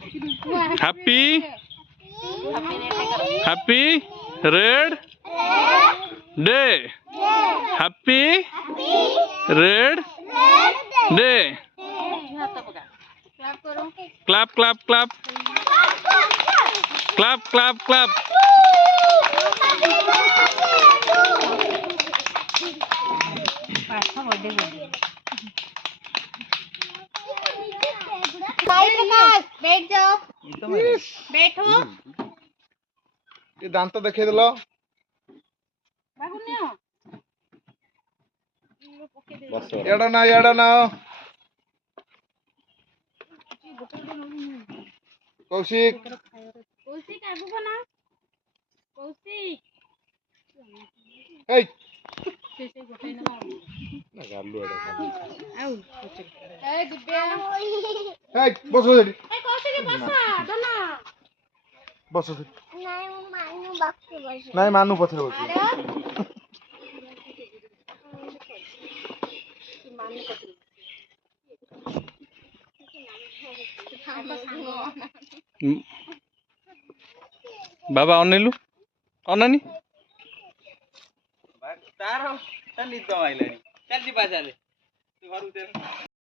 happy happy red day happy red day clap clap clap clap clap clap बैठ जाओ बैठो ये दांत देखे दिलो एड़ा ना कौशिक कौशिक आगु बना कौशिक ए से गोटे ना गालू एड़ा आउ ए दिव्या ए बसो सेठी ए कौशिक बसा दोना बसो सेठी नहीं मु मानू बाक्से बस नहीं मानू पथरे बसो अरे मानू पथरे बाबा अनेलु अनानी तार निद आइलानी चल जी बाजाले तू घर उतर